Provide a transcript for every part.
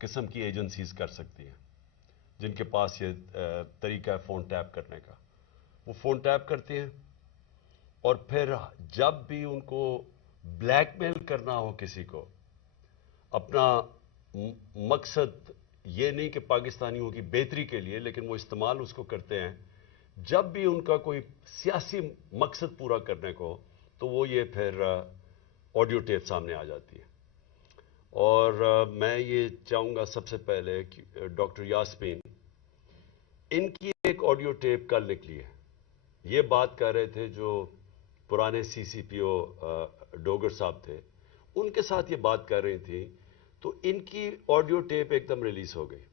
قسم کی ایجنسیز کر سکتی ہیں جن کے پاس یہ طریقہ ہے فون ٹیپ کرنے کا. وہ فون ٹیپ کرتے ہیں اور پھر جب بھی ان کو بلیک میل کرنا ہو کسی کو، اپنا مقصد یہ نہیں کہ پاکستانیوں کی بہتری کے لیے، لیکن وہ استعمال اس کو کرتے ہیں جب بھی ان کا کوئی سیاسی مقصد پورا کرنے کو، تو وہ یہ پھر آڈیو ٹیپ سامنے آ جاتی ہے. اور میں یہ چاہوں گا سب سے پہلے کہ ڈاکٹر یاسمین، ان کی ایک آڈیو ٹیپ کل نکلی ہے. یہ بات کر رہے تھے جو پرانے سی سی پی او ڈوگر صاحب تھے، ان کے ساتھ یہ بات کر رہی تھی، تو ان کی آڈیو ٹیپ ایک دم ریلیز ہو گئی.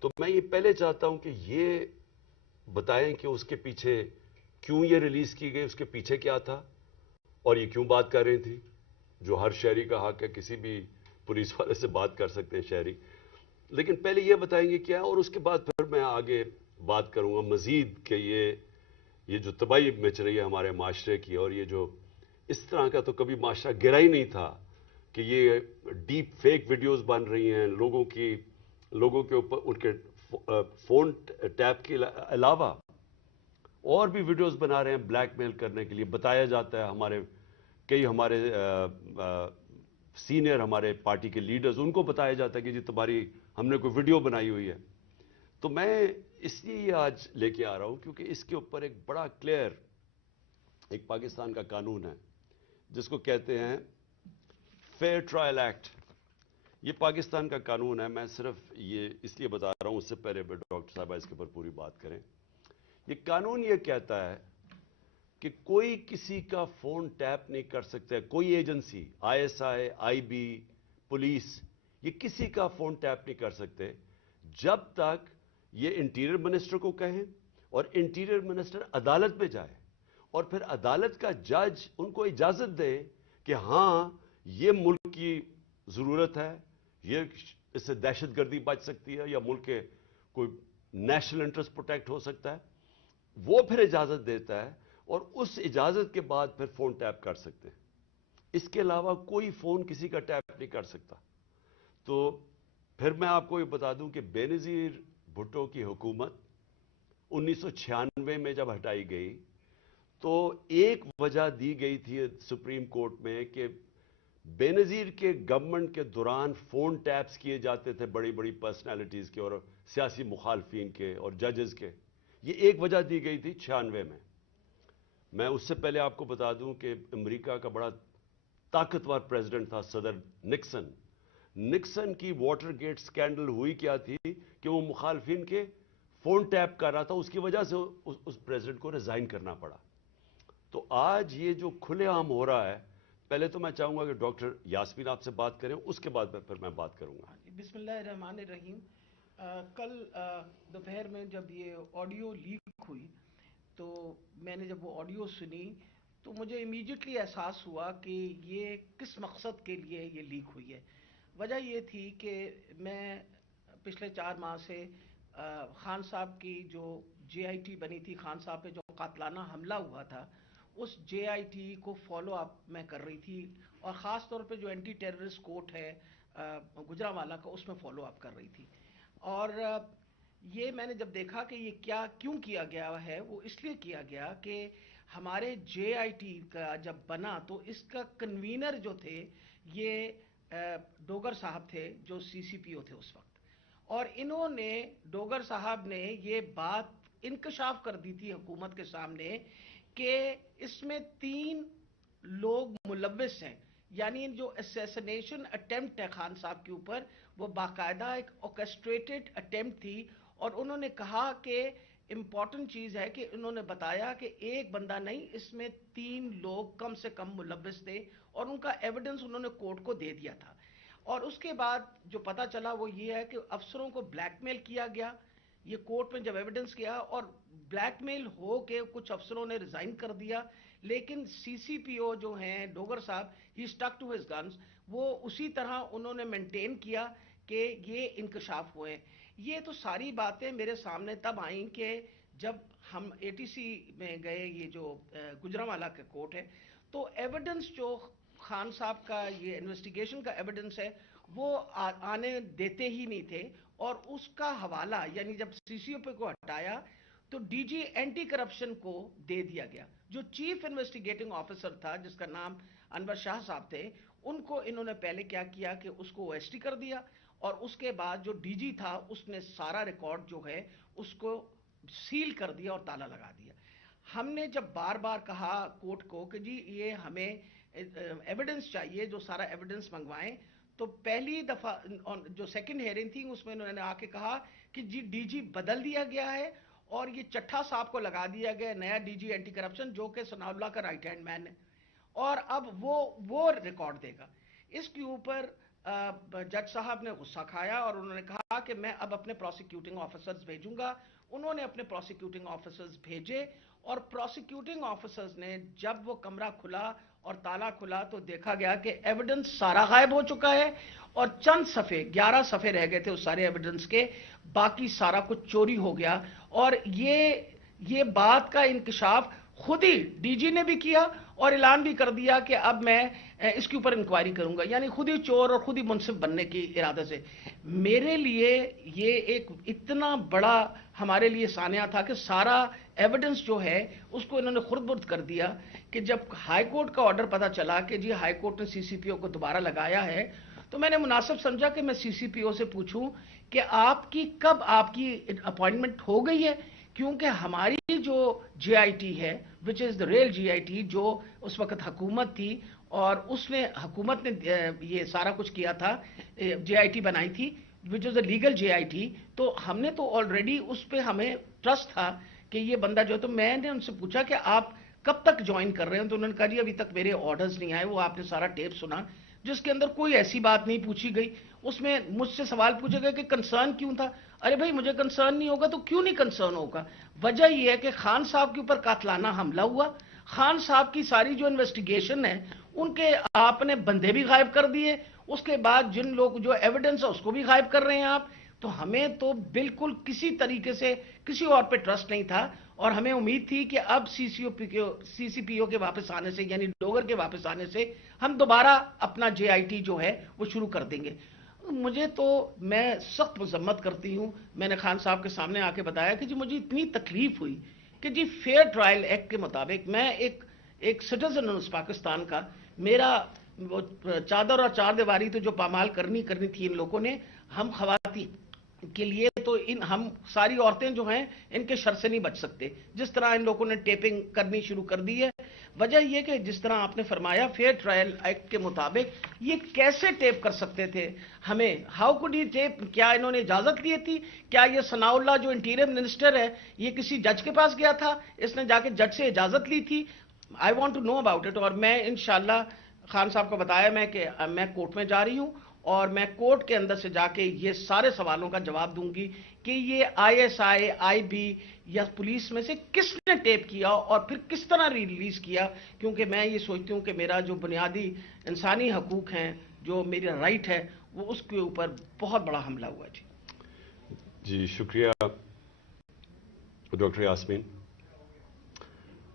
تو میں یہ پہلے چاہتا ہوں کہ یہ بتائیں کہ اس کے پیچھے کیوں یہ ریلیز کی گئی، اس کے پیچھے کیا تھا، اور یہ کیوں بات کر رہی تھی، جو ہر شہری کا حق ہے، کسی بھی پولیس والے سے بات کر سکتے ہیں شہری. لیکن پہلے یہ بتائیں گے کیا، اور اس کے بعد پھر میں آگے بات کروں گا مزید کہ یہ جو تباہی مچ رہی ہے ہمارے معاشرے کی، اور یہ جو اس طرح کا تو کبھی معاشرہ گرا ہی نہیں تھا کہ یہ ڈیپ فیک ویڈیوز بن رہی ہیں لوگوں کے اوپر، ان کے فون ٹیپ کے علاوہ اور بھی ویڈیوز بنا رہے ہیں بلیک میل کرنے کے لیے. بتایا جاتا ہے ہمارے سینئر ہمارے پارٹی کے لیڈرز، ان کو بتایا جاتا ہے کہ جی تمہاری ہم نے کوئی ویڈیو بنائی ہوئی ہے. تو میں اس لیے یہ آج لے کے آ رہا ہوں کیونکہ اس کے اوپر ایک بڑا کلیئر ایک پاکستان کا قانون ہے جس کو کہتے ہیں فیئر ٹرائل ایکٹ. یہ پاکستان کا قانون ہے. میں صرف یہ اس لیے بتا رہا ہوں، اس سے پہلے ڈاکٹر صاحبہ اس کے اوپر پوری بات کریں. یہ قانون یہ کہتا ہے کہ کوئی کسی کا فون ٹیپ نہیں کر سکتا ہے، کوئی agency, I S I, I B, police, یہ کسی کا فون ٹیپ نہیں کر سکتے جب تک یہ انٹیریئر منسٹر کو کہیں اور انٹیریئر منسٹر عدالت میں جائے اور پھر عدالت کا جج ان کو اجازت دے کہ ہاں یہ ملک کی ضرورت ہے، یہ اس سے دہشت گردی بچ سکتی ہے یا ملک کے کوئی نیشنل انٹرسٹ پروٹیکٹ ہو سکتا ہے. وہ پھر اجازت دیتا ہے اور اس اجازت کے بعد پھر فون ٹیپ کر سکتے ہیں. اس کے علاوہ کوئی فون کسی کا ٹیپ نہیں کر سکتا. تو پھر میں آپ کو یہ بتا دوں کہ بے نظیر بھٹو کی حکومت 1996 میں جب ہٹائی گئی تو ایک وجہ دی گئی تھی سپریم کورٹ میں کہ بے نظیر کے گورنمنٹ کے دوران فون ٹیپس کیے جاتے تھے بڑی بڑی پرسنالٹیز کے اور سیاسی مخالفین کے اور ججز کے. یہ ایک وجہ دی گئی تھی 96 میں. میں اس سے پہلے آپ کو بتا دوں کہ امریکہ کا بڑا طاقتور پریزیڈنٹ تھا صدر نکسن. نکسن کی واٹر گیٹ سکینڈل ہوئی کیا تھی کہ وہ مخالفین کے فون ٹیپ کر رہا تھا، اس کی وجہ سے اس پریزیڈنٹ کو ریزائن کرنا پڑا. تو آج یہ جو کھلے عام ہو رہا ہے، پہلے تو میں چاہوں گا کہ ڈاکٹر یاسمین آپ سے بات کریں، اس کے بعد پھر میں بات کروں گا. بسم اللہ الرحمن الرحیم. کل دوپہر میں جب یہ آڈیو لیک ہوئی تو میں نے جب وہ آڈیو سنی تو مجھے امیڈیٹلی احساس ہوا کہ یہ کس مقصد کے لیے یہ لیک ہوئی ہے. وجہ یہ تھی کہ میں پچھلے 4 ماہ سے خان صاحب کی جو جے آئی ٹی بنی تھی، خان صاحب پہ جو قاتلانہ حملہ ہوا تھا، اس جے آئی ٹی کو فالو اپ میں کر رہی تھی، اور خاص طور پہ جو اینٹی ٹیررسٹ کورٹ ہے گجرانوالہ کا، اس میں فالو اپ کر رہی تھی. اور یہ میں نے جب دیکھا کہ یہ کیوں کیا گیا ہے، وہ اس لیے کیا گیا کہ ہمارے جے آئی ٹی کا جب بنا تو اس کا کنوینر جو تھے یہ ڈوگر صاحب تھے جو سی سی پی او تھے اس وقت. اور انہوں نے ڈوگر صاحب نے یہ بات انکشاف کر دی تھی حکومت کے سامنے کہ اس میں 3 لوگ ملوث ہیں. یعنی جو اسیسنیشن اٹیمپٹ ہے خان صاحب کے اوپر، وہ باقاعدہ ایک اوکسٹریٹڈ اٹیمپٹ تھی. اور انہوں نے کہا کہ امپورٹنٹ چیز ہے کہ انہوں نے بتایا کہ ایک بندہ نہیں، اس میں 3 لوگ کم سے کم ملوث تھے، اور ان کا ایویڈنس انہوں نے کورٹ کو دے دیا تھا. اور اس کے بعد جو پتا چلا وہ یہ ہے کہ افسروں کو بلیک میل کیا گیا. یہ کورٹ میں جب ایویڈنس کیا اور بلیک میل ہو کے کچھ افسروں نے ریزائن کر دیا، لیکن سی سی پی او جو ہیں ڈوگر صاحب، ہی اسٹک ٹو ہز گنز، وہ اسی طرح انہوں نے مینٹین کیا کہ یہ انکشاف ہوئے. یہ تو ساری باتیں میرے سامنے تب آئیں کہ جب ہم اے ٹی سی میں گئے، یہ جو گجرانوالہ کا کورٹ ہے، تو ایویڈنس جو خان صاحب کا یہ انویسٹیگیشن کا ایویڈنس ہے وہ آنے دیتے ہی نہیں تھے، اور اس کا حوالہ یعنی جب سی سی او پی کو ہٹایا تو ڈی جی اینٹی کرپشن کو دے دیا گیا. جو چیف انویسٹیگیٹنگ آفیسر تھا جس کا نام انور شاہ صاحب تھے، ان کو انہوں نے پہلے کیا کیا کہ اس کو او ایس ٹی کر دیا، اور اس کے بعد جو ڈی جی تھا اس نے سارا ریکارڈ جو ہے اس کو سیل کر دیا اور تالا لگا دیا. ہم نے جب بار بار کہا کورٹ کو کہ جی یہ ہمیں ایویڈنس چاہیے، جو سارا ایویڈنس منگوائیں، تو پہلی دفعہ جو سیکنڈ ہیئرنگ تھی اس میں انہوں نے آ کے کہا کہ جی ڈی جی بدل دیا گیا ہے اور یہ چٹھا صاحب کو لگا دیا گیا نیا ڈی جی اینٹی کرپشن، جو کہ ثناء اللہ کا رائٹ ہینڈ مین ہے، اور اب وہ ریکارڈ دے گا. اس کے اوپر جج صاحب نے غصہ کھایا اور انہوں نے کہا کہ میں اب اپنے پروسیکیوٹنگ آفیسرز بھیجوں گا. انہوں نے اپنے پروسیکیوٹنگ آفیسرز بھیجے، اور پروسیکیوٹنگ آفیسرز نے جب وہ کمرہ کھلا اور تالا کھلا تو دیکھا گیا کہ ایویڈنس سارا غائب ہو چکا ہے، اور چند صفحے 11 صفحے رہ گئے تھے اس سارے ایویڈنس کے، باقی سارا کچھ چوری ہو گیا. اور یہ بات کا انکشاف خود ہی ڈی جی نے بھی کیا اور اعلان بھی کر دیا کہ اب میں اس کے اوپر انکوائری کروں گا، یعنی خود ہی چور اور خود ہی منصف بننے کی ارادے سے. میرے لیے یہ ایک اتنا بڑا ہمارے لیے سانحہ تھا کہ سارا ایویڈنس جو ہے اس کو انہوں نے خرد برد کر دیا، کہ جب ہائی کورٹ کا آرڈر پتا چلا کہ جی ہائی کورٹ نے سی سی پی او کو دوبارہ لگایا ہے، تو میں نے مناسب سمجھا کہ میں سی سی پی او سے پوچھوں کہ کب آپ کی اپوائنٹمنٹ ہو گئی ہے، کیونکہ ہماری جو جے آئی ٹی ہے وچ از دا ریل جے آئی ٹی، جو اس وقت حکومت تھی اور حکومت نے یہ سارا کچھ کیا تھا، جے آئی ٹی بنائی تھی وچ از a legal J I T, تو ہم نے تو آلریڈی اس پہ ہمیں ٹرسٹ تھا کہ یہ بندہ جو. تو میں نے ان سے پوچھا کہ آپ کب تک جوائن کر رہے ہیں، تو انہوں نے کہا جی ابھی تک میرے آرڈرز نہیں آئے. وہ آپ نے سارا ٹیپ سنا جس کے اندر کوئی ایسی بات نہیں پوچھی گئی. اس میں مجھ سے سوال پوچھے گئے کہ کنسرن کیوں تھا. ارے بھائی مجھے کنسرن نہیں ہوگا تو کیوں نہیں کنسرن ہوگا؟ وجہ یہ ہے کہ خان صاحب کے اوپر قاتلانہ حملہ ہوا، خان صاحب کی ساری جو انویسٹیگیشن ہے ان کے آپ نے بندے بھی غائب کر دیے، اس کے بعد جن لوگ جو ایویڈنس ہے اس کو بھی غائب کر رہے ہیں آپ. تو ہمیں تو بالکل کسی طریقے سے کسی اور پہ ٹرسٹ نہیں تھا، اور ہمیں امید تھی کہ اب سی سی پی او کے واپس آنے سے، یعنی ڈوگر کے واپس آنے سے ہم دوبارہ اپنا جے آئی ٹی جو ہے وہ شروع کر دیں گے. میں سخت مذمت کرتی ہوں. میں نے خان صاحب کے سامنے آ کے بتایا کہ جی مجھے اتنی تکلیف ہوئی کہ جی فیئر ٹرائل ایکٹ کے مطابق میں ایک سٹیزن ہوں اس پاکستان کا، میرا وہ چادر اور چار دیواری تو جو پامال کرنی تھی ان لوگوں نے، ہم خواتین کے لیے تو ہم ساری عورتیں جو ہیں ان کے شر سے نہیں بچ سکتے. جس طرح ان لوگوں نے ٹیپنگ کرنی شروع کر دی ہے، وجہ یہ کہ جس طرح آپ نے فرمایا فیئر ٹرائل ایکٹ کے مطابق یہ کیسے ٹیپ کر سکتے تھے ہمیں؟ ہاؤ کوڈ یہ ٹیپ؟ کیا انہوں نے اجازت لی تھی؟ کیا یہ ثناء اللہ جو انٹیریئر منسٹر ہے یہ کسی جج کے پاس گیا تھا؟ اس نے جا کے جج سے اجازت لی تھی؟ I want to know about it. اور میں انشاءاللہ خان صاحب کو بتایا میں کورٹ میں جا رہی ہوں، اور میں کورٹ کے اندر سے جا کے یہ سارے سوالوں کا جواب دوں گی کہ یہ آئی ایس آئی بی یا پولیس میں سے کس نے ٹیپ کیا اور پھر کس طرح ریلیز کیا. کیونکہ میں یہ سوچتی ہوں کہ میرا جو بنیادی انسانی حقوق ہیں، جو میرا رائٹ ہے، وہ اس کے اوپر بہت بڑا حملہ ہوا. جی شکریہ ڈاکٹر یاسمین.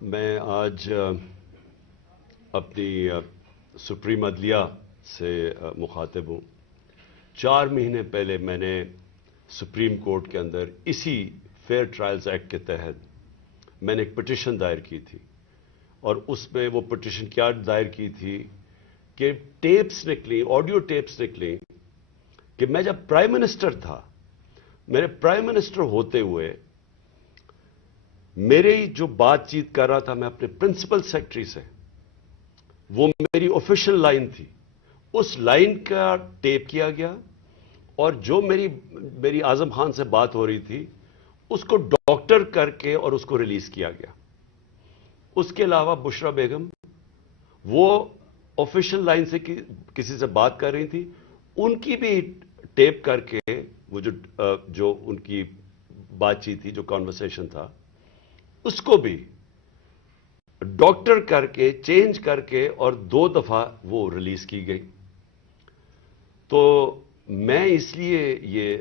میں آج اپنی سپریم عدلیہ سے مخاطب ہوں. 4 مہینے پہلے میں نے سپریم کورٹ کے اندر اسی فیئر ٹرائلز ایکٹ کے تحت میں نے ایک پٹیشن دائر کی تھی، اور اس میں وہ پٹیشن کیا دائر کی تھی کہ ٹیپس نکلی، آڈیو ٹیپس نکلی کہ میں جب پرائم منسٹر تھا، میرے پرائم منسٹر ہوتے ہوئے میری جو بات چیت کر رہا تھا میں اپنے پرنسپل سیکرٹری سے، وہ میری آفیشیل لائن تھی، اس لائن کا ٹیپ کیا گیا، اور جو میری اعظم خان سے بات ہو رہی تھی اس کو ڈاکٹر کر کے اور اس کو ریلیز کیا گیا. اس کے علاوہ بشرا بیگم وہ آفیشیل لائن سے کسی سے بات کر رہی تھی، ان کی بھی ٹیپ کر کے وہ جو ان کی بات چیت تھی، جو کانورسیشن تھا، اس کو بھی ڈاکٹر کر کے چینج کر کے اور 2 دفعہ وہ ریلیز کی گئی. تو میں اس لیے یہ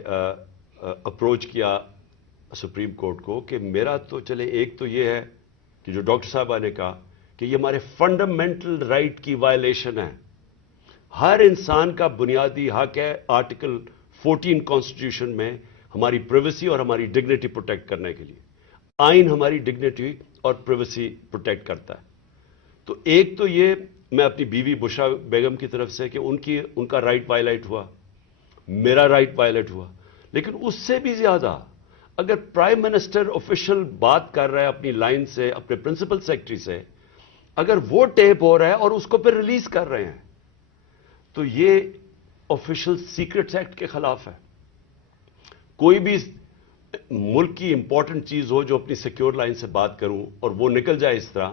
اپروچ کیا سپریم کورٹ کو کہ میرا تو چلے، ایک تو یہ ہے کہ جو ڈاکٹر صاحبہ نے کہا کہ یہ ہمارے فنڈامنٹل رائٹ کی وائلیشن ہے. ہر انسان کا بنیادی حق ہے آرٹیکل 14 کانسٹیٹیوشن میں ہماری پریویسی اور ہماری ڈگنیٹی پروٹیکٹ کرنے کے لیے. آئین ہماری ڈگنیٹی اور پریویسی پروٹیکٹ کرتا ہے. تو ایک تو یہ میں اپنی بیوی بشرا بیگم کی طرف سے کہ ان کا رائٹ وائلیٹ ہوا, میرا رائٹ وائلیٹ ہوا. لیکن اس سے بھی زیادہ اگر پرائم منسٹر آفیشل بات کر رہا ہے اپنی لائن سے, اپنے پرنسپل سیکرٹری سے, اگر وہ ٹیپ ہو رہا ہے اور اس کو پھر ریلیز کر رہے ہیں, تو یہ آفیشل سیکرٹس ایکٹ کے خلاف ہے. کوئی بھی ملک کی امپورٹنٹ چیز ہو جو اپنی سیکیور لائن سے بات کروں اور وہ نکل جائے اس طرح,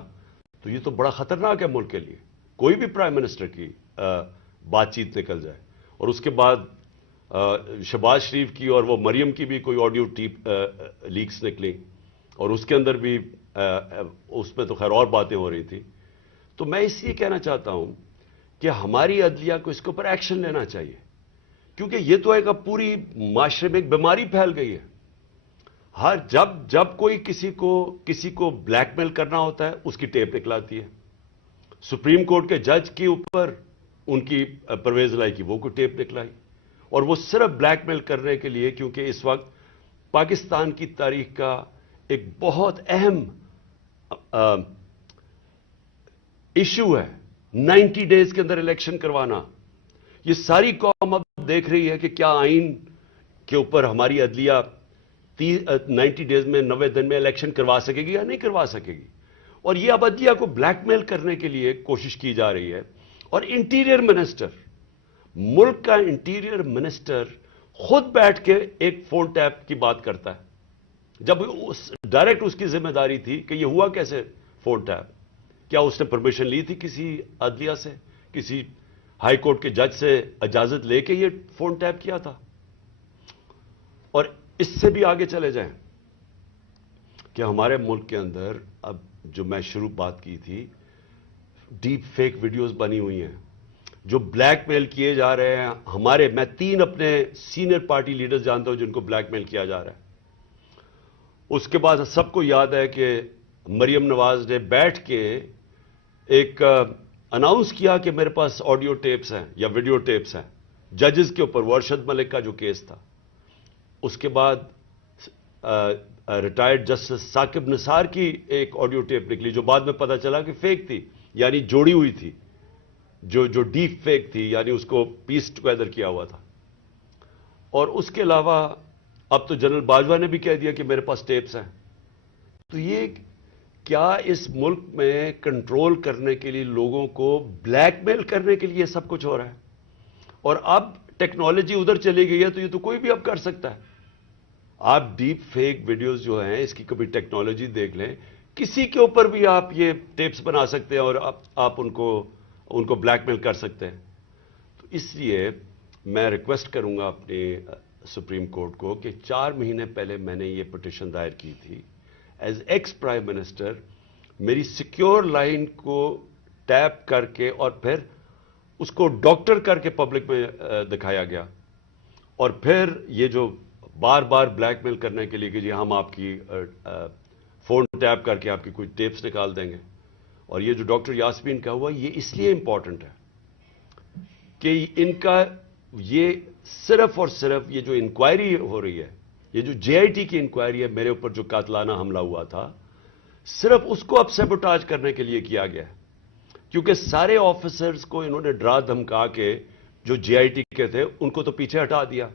تو یہ تو بڑا خطرناک ہے ملک کے لیے. کوئی بھی پرائم منسٹر کی بات چیت نکل جائے. اور اس کے بعد شہباز شریف کی اور وہ مریم کی بھی کوئی آڈیو ٹیپ لیکس نکلی, اور اس کے اندر بھی اس میں تو خیر اور باتیں ہو رہی تھی. تو میں اس لیے کہنا چاہتا ہوں کہ ہماری عدلیہ کو اس کے اوپر ایکشن لینا چاہیے, کیونکہ یہ تو ایک اب پوری معاشرے میں ایک بیماری پھیل گئی ہے. ہر جب کوئی کسی کو بلیک میل کرنا ہوتا ہے اس کی ٹیپ نکلاتی ہے. سپریم کورٹ کے جج کے اوپر ان کی پرویز لائی کی وہ کوئی ٹیپ نکلائی, اور وہ صرف بلیک میل کرنے کے لیے, کیونکہ اس وقت پاکستان کی تاریخ کا ایک بہت اہم ایشو ہے 90 ڈیز کے اندر الیکشن کروانا. یہ ساری قوم اب دیکھ رہی ہے کہ کیا آئین کے اوپر ہماری عدلیہ 90 ڈیز میں 90 دن میں الیکشن کروا سکے گی یا نہیں کروا سکے گی. اور یہ اب عدلیہ کو بلیک میل کرنے کے لیے کوشش کی جا رہی ہے. اور انٹیریئر منسٹر, ملک کا انٹیریئر منسٹر خود بیٹھ کے ایک فون ٹیپ کی بات کرتا ہے, جب ڈائریکٹ اس کی ذمہ داری تھی کہ یہ ہوا کیسے فون ٹیپ. کیا اس نے پرمیشن لی تھی کسی عدلیہ سے, کسی ہائی کورٹ کے جج سے اجازت لے کے یہ فون ٹیپ کیا تھا؟ اور اس سے بھی آگے چلے جائیں کہ ہمارے ملک کے اندر اب جو میں شروع بات کی تھی, ڈیپ فیک ویڈیوز بنی ہوئی ہیں جو بلیک میل کیے جا رہے ہیں. میں 3 اپنے سینئر پارٹی لیڈرز جانتا ہوں جن کو بلیک میل کیا جا رہا ہے. اس کے بعد سب کو یاد ہے کہ مریم نواز نے بیٹھ کے ایک اناؤنس کیا کہ میرے پاس آڈیو ٹیپس ہیں یا ویڈیو ٹیپس ہیں ججز کے اوپر, ورشد ملک کا جو کیس تھا. اس کے بعد ریٹائرڈ جسٹس ثاقب نثار کی ایک آڈیو ٹیپ نکلی جو بعد میں پتا چلا کہ فیک تھی, یعنی جوڑی ہوئی تھی, جو ڈیپ فیک تھی, یعنی اس کو پیس ٹوگیدر کیا ہوا تھا. اور اس کے علاوہ اب تو جنرل باجوہ نے بھی کہہ دیا کہ میرے پاس ٹیپس ہیں. تو یہ کیا اس ملک میں کنٹرول کرنے کے لیے, لوگوں کو بلیک میل کرنے کے لیے سب کچھ ہو رہا ہے؟ اور اب ٹیکنالوجی ادھر چلی گئی ہے تو یہ تو کوئی بھی اب کر سکتا ہے. آپ ڈیپ فیک ویڈیوز جو ہیں اس کی کبھی ٹیکنالوجی دیکھ لیں, کسی کے اوپر بھی آپ یہ ٹیپس بنا سکتے ہیں اور آپ ان کو بلیک میل کر سکتے ہیں. تو اس لیے میں ریکویسٹ کروں گا اپنے سپریم کورٹ کو کہ 4 مہینے پہلے میں نے یہ پٹیشن دائر کی تھی. ایز ایکس پرائم منسٹر میری سیکیور لائن کو ٹیپ کر کے اور پھر اس کو ڈاکٹر کر کے پبلک میں دکھایا گیا, اور پھر یہ جو بار بار بلیک میل کرنے کے لیے کہ جی ہم آپ کی فون ٹیپ کر کے آپ کی کوئی ٹیپس نکال دیں گے. اور یہ جو ڈاکٹر یاسمین کا ہوا یہ اس لیے امپورٹنٹ ہے کہ ان کا یہ صرف اور صرف یہ جو انکوائری ہو رہی ہے, یہ جو جے آئی ٹی کی انکوائری ہے میرے اوپر جو قاتلانہ حملہ ہوا تھا, صرف اس کو اب سیبوٹاج کرنے کے لیے کیا گیا ہے. کیونکہ سارے آفیسرز کو انہوں نے ڈرا دھمکا کے جو جے آئی ٹی کے تھے ان کو تو پیچھے ہٹا دیا.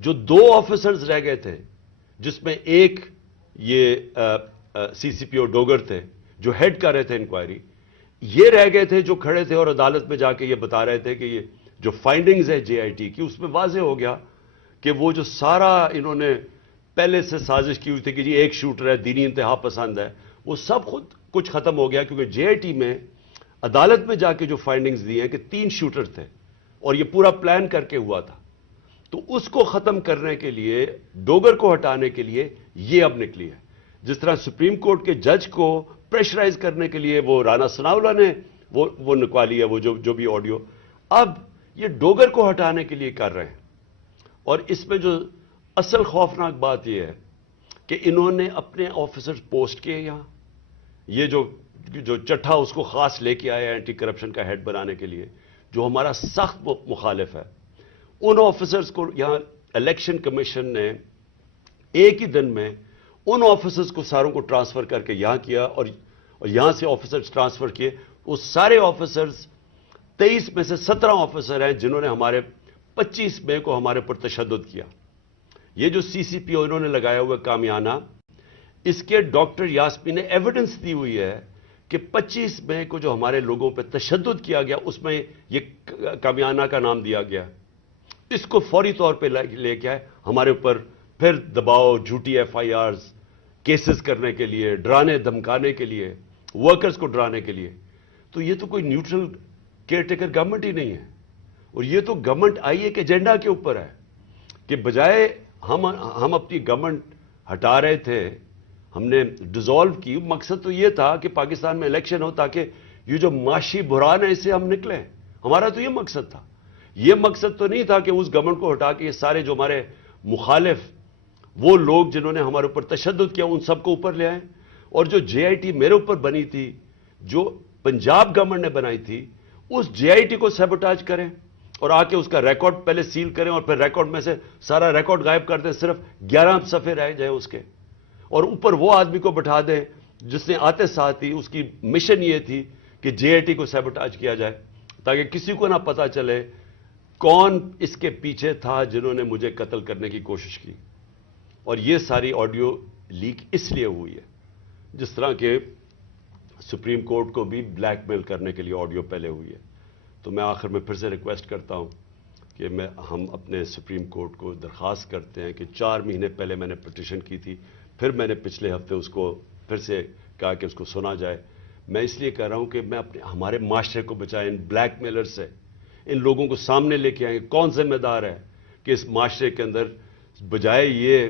جو 2 آفیسرز رہ گئے تھے جس میں ایک یہ سی سی پی او ڈوگر تھے جو ہیڈ کر رہے تھے انکوائری, یہ رہ گئے تھے جو کھڑے تھے اور عدالت میں جا کے یہ بتا رہے تھے کہ یہ جو فائنڈنگز ہے جے آئی ٹی کی اس میں واضح ہو گیا کہ وہ جو سارا انہوں نے پہلے سے سازش کی ہوئی تھی کہ جی ایک شوٹر ہے, دینی انتہا پسند ہے, وہ سب خود کچھ ختم ہو گیا. کیونکہ جے آئی ٹی میں عدالت میں جا کے جو فائنڈنگز دی ہیں کہ 3 شوٹر تھے اور یہ پورا پلان کر کے ہوا تھا. تو اس کو ختم کرنے کے لیے, ڈوگر کو ہٹانے کے لیے یہ اب نکلی ہے. جس طرح سپریم کورٹ کے جج کو پریشرائز کرنے کے لیے وہ رانا ثناءاللہ نے وہ نکوالی ہے, وہ جو بھی آڈیو, اب یہ ڈوگر کو ہٹانے کے لیے کر رہے ہیں. اور اس میں جو اصل خوفناک بات یہ ہے کہ انہوں نے اپنے آفیسر پوسٹ کیے یہاں, یہ جو چٹھا اس کو خاص لے کے آیا اینٹی کرپشن کا ہیڈ بنانے کے لیے, جو ہمارا سخت مخالف ہے، ان آفیسرز کو یہاں الیکشن کمیشن نے ایک ہی دن میں ان آفیسرز کو ساروں کو ٹرانسفر کر کے یہاں کیا، اور یہاں سے آفیسرز ٹرانسفر کیے. وہ سارے آفیسرز 23 میں سے 17 آفیسر ہیں جنہوں نے ہمارے 25 مئی کو ہمارے پر تشدد کیا. یہ جو سی سی پی او انہوں نے لگایا ہوا کامیانہ، اس کے ڈاکٹر یاسمین نے ایویڈنس دی ہوئی ہے کہ 25 مئی کو جو ہمارے لوگوں پہ تشدد کیا گیا اس میں یہ کامیانہ کا نام دیا گیا. اس کو فوری طور پہ لے کے آئے ہمارے اوپر پھر دباؤ، جھوٹی ایف آئی آرز کیسز کرنے کے لیے، ڈرانے دھمکانے کے لیے، ورکرز کو ڈرانے کے لیے. تو یہ تو کوئی نیوٹرل کیئر ٹیکر گورنمنٹ ہی نہیں ہے، اور یہ تو گورنمنٹ آئی ایک ایجنڈا کے اوپر ہے کہ بجائے ہم اپنی گورنمنٹ ہٹا رہے تھے، ہم نے ڈیزالو کی. مقصد تو یہ تھا کہ پاکستان میں الیکشن ہو تاکہ یہ جو معاشی بحران ہے اس سے ہم نکلیں. ہمارا تو یہ مقصد تھا. یہ مقصد تو نہیں تھا کہ اس گورنمنٹ کو ہٹا کے یہ سارے جو ہمارے مخالف وہ لوگ جنہوں نے ہمارے اوپر تشدد کیا ان سب کو اوپر لے آئیں. اور جو جے آئی ٹی میرے اوپر بنی تھی، جو پنجاب گورنمنٹ نے بنائی تھی، اس جے آئی ٹی کو سیبوٹاج کریں اور آ کے اس کا ریکارڈ پہلے سیل کریں اور پھر ریکارڈ میں سے سارا ریکارڈ غائب کر دیں، صرف 11 صفحے رہ جائیں اس کے، اور اوپر وہ آدمی کو بٹھا دیں جس نے آتے ساتھ ہی اس کی مشن یہ تھی کہ جے آئی ٹی کو سیبوٹاج کیا جائے تاکہ کسی کو نہ پتا چلے کون اس کے پیچھے تھا جنہوں نے مجھے قتل کرنے کی کوشش کی. اور یہ ساری آڈیو لیک اس لیے ہوئی ہے، جس طرح کہ سپریم کورٹ کو بھی بلیک میل کرنے کے لیے آڈیو پہلے ہوئی ہے. تو میں آخر میں پھر سے ریکویسٹ کرتا ہوں کہ ہم اپنے سپریم کورٹ کو درخواست کرتے ہیں کہ 4 مہینے پہلے میں نے پٹیشن کی تھی، پھر میں نے پچھلے ہفتے اس کو پھر سے کہا کہ اس کو سنا جائے. میں اس لیے کہہ رہا ہوں کہ میں ہمارے معاشرے کو بچائیں ان بلیک میلر سے، ان لوگوں کو سامنے لے کے آئیں. کون ذمہ دار ہے کہ اس معاشرے کے اندر بجائے یہ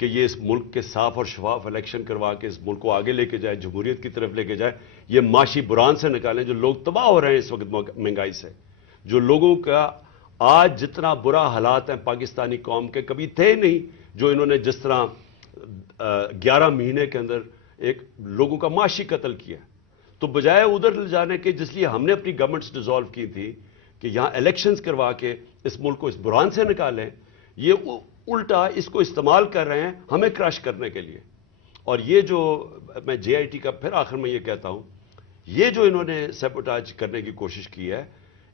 کہ یہ اس ملک کے صاف اور شفاف الیکشن کروا کے اس ملک کو آگے لے کے جائے، جمہوریت کی طرف لے کے جائے، یہ معاشی بحران سے نکالیں. جو لوگ تباہ ہو رہے ہیں اس وقت مہنگائی سے، جو لوگوں کا آج جتنا برا حالات ہیں پاکستانی قوم کے کبھی تھے نہیں، جو انہوں نے جس طرح 11 مہینے کے اندر ایک لوگوں کا معاشی قتل کیا. تو بجائے ادھر لے جانے کے جس لیے ہم نے اپنی گورنمنٹس ڈیزالو کی تھی کہ یہاں الیکشنز کروا کے اس ملک کو اس بحران سے نکالیں، یہ الٹا اس کو استعمال کر رہے ہیں ہمیں کراش کرنے کے لیے. اور یہ جو میں جے آئی ٹی کا پھر آخر میں یہ کہتا ہوں، یہ جو انہوں نے سیبوٹاج کرنے کی کوشش کی ہے،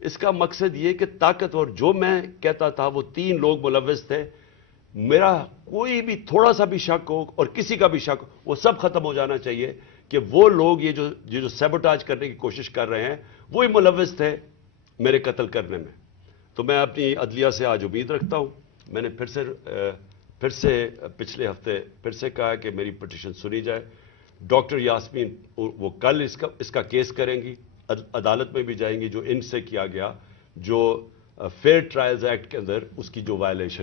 اس کا مقصد یہ کہ طاقتور جو میں کہتا تھا وہ 3 لوگ ملوث تھے، میرا کوئی بھی تھوڑا سا بھی شک ہو اور کسی کا بھی شک ہو وہ سب ختم ہو جانا چاہیے کہ وہ لوگ یہ جو سیبوٹاج کرنے کی کوشش کر رہے ہیں وہی ملوث تھے میرے قتل کرنے میں. تو میں اپنی عدلیہ سے آج امید رکھتا ہوں. میں نے پھر سے پچھلے ہفتے پھر سے کہا کہ میری پٹیشن سنی جائے. ڈاکٹر یاسمین وہ کل اس کا کیس کریں گی، عدالت میں بھی جائیں گی جو ان سے کیا گیا، جو فیئر ٹرائلز ایکٹ کے اندر اس کی جو وائلیشن